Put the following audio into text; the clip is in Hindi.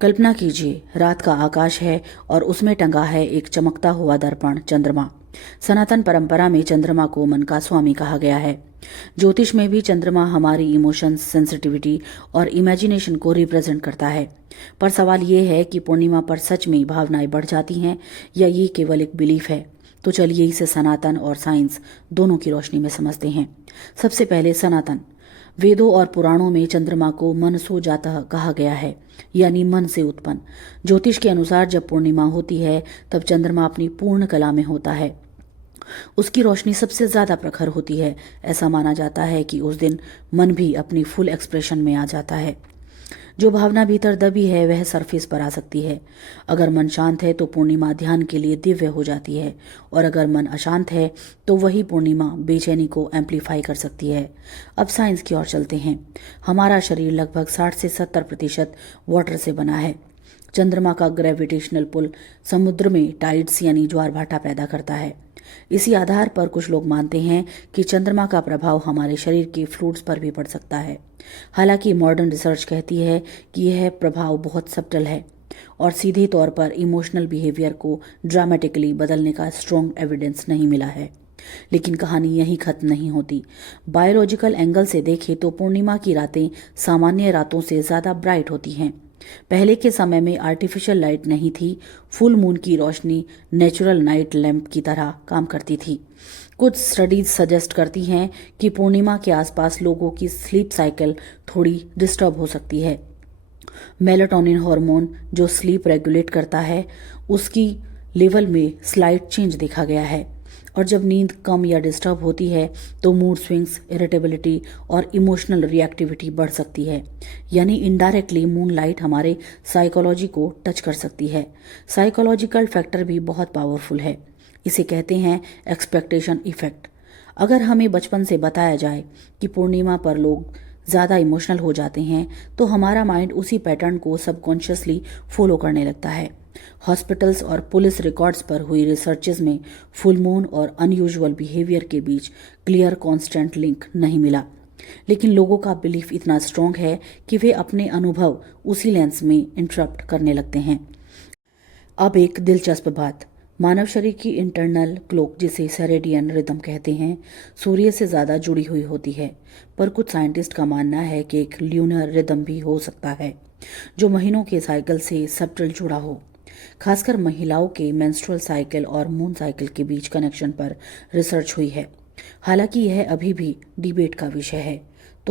कल्पना कीजिए, रात का आकाश है और उसमें टंगा है एक चमकता हुआ दर्पण, चंद्रमा। सनातन परंपरा में चंद्रमा को मन का स्वामी कहा गया है। ज्योतिष में भी चंद्रमा हमारी इमोशंस, सेंसिटिविटी और इमेजिनेशन को रिप्रेजेंट करता है। पर सवाल ये है कि पूर्णिमा पर सच में भावनाएं बढ़ जाती हैं या ये केवल एक बिलीफ है। तो चलिए इसे सनातन और साइंस दोनों की रोशनी में समझते हैं। सबसे पहले सनातन। वेदों और पुराणों में चंद्रमा को मनसो जाता कहा गया है, यानी मन से उत्पन्न। ज्योतिष के अनुसार जब पूर्णिमा होती है तब चंद्रमा अपनी पूर्ण कला में होता है। उसकी रोशनी सबसे ज्यादा प्रखर होती है। ऐसा माना जाता है कि उस दिन मन भी अपनी फुल एक्सप्रेशन में आ जाता है। जो भावना भीतर दबी है वह सरफेस पर आ सकती है। अगर मन शांत है तो पूर्णिमा ध्यान के लिए दिव्य हो जाती है, और अगर मन अशांत है तो वही पूर्णिमा बेचैनी को एम्पलीफाई कर सकती है। अब साइंस की ओर चलते हैं। हमारा शरीर लगभग 60 से 70% वाटर से बना है। चंद्रमा का ग्रेविटेशनल पुल समुद्र में टाइड्स यानी ज्वार भाटा पैदा करता है। इसी आधार पर कुछ लोग मानते हैं कि चंद्रमा का प्रभाव हमारे शरीर के फ्लूइड्स पर भी पड़ सकता है। हालांकि मॉडर्न रिसर्च कहती है कि यह प्रभाव बहुत सब्टल है और सीधे तौर पर इमोशनल बिहेवियर को ड्रामेटिकली बदलने का स्ट्रॉन्ग एविडेंस नहीं मिला है। लेकिन कहानी यहीं खत्म नहीं होती। बायोलॉजिकल एंगल से देखें तो पूर्णिमा की रातें सामान्य रातों से ज़्यादा ब्राइट होती हैं। पहले के समय में आर्टिफिशियल लाइट नहीं थी। फुल मून की रोशनी नेचुरल नाइट लैंप की तरह काम करती थी। कुछ स्टडीज सजेस्ट करती हैं कि पूर्णिमा के आसपास लोगों की स्लीप साइकिल थोड़ी डिस्टर्ब हो सकती है। मेलाटोनिन हार्मोन जो स्लीप रेगुलेट करता है, उसकी लेवल में स्लाइट चेंज देखा गया है। और जब नींद कम या डिस्टर्ब होती है तो मूड स्विंग्स, इरिटेबिलिटी और इमोशनल रिएक्टिविटी बढ़ सकती है। यानी इनडायरेक्टली मूनलाइट हमारे साइकोलॉजी को टच कर सकती है। साइकोलॉजिकल फैक्टर भी बहुत पावरफुल है। इसे कहते हैं एक्सपेक्टेशन इफेक्ट। अगर हमें बचपन से बताया जाए कि पूर्णिमा पर लोग ज़्यादा इमोशनल हो जाते हैं तो हमारा माइंड उसी पैटर्न को सबकॉन्शियसली फॉलो करने लगता है। हॉस्पिटल्स और पुलिस रिकॉर्ड्स पर हुई रिसर्चेज में फुल मून और अनयूजुअल बिहेवियर के बीच क्लियर कांस्टेंट लिंक नहीं मिला। लेकिन लोगों का बिलीफ इतना स्ट्रांग है कि वे अपने अनुभव उसी लेंस में इंटरप्ट करने लगते हैं। अब एक दिलचस्प बात, मानव शरीर की इंटरनल क्लॉक, जिसे सेरेडियन रिदम कहते हैं, सूर्य से ज़्यादा जुड़ी हुई होती है। पर कुछ साइंटिस्ट का मानना है कि एक ल्यूनर रिदम भी हो सकता है जो महीनों के साइकिल से सब्टल जुड़ा हो। खासकर महिलाओं के मेंस्ट्रुअल साइकिल और मून साइकिल के बीच कनेक्शन पर रिसर्च हुई है। हालांकि यह अभी भी डिबेट का विषय है।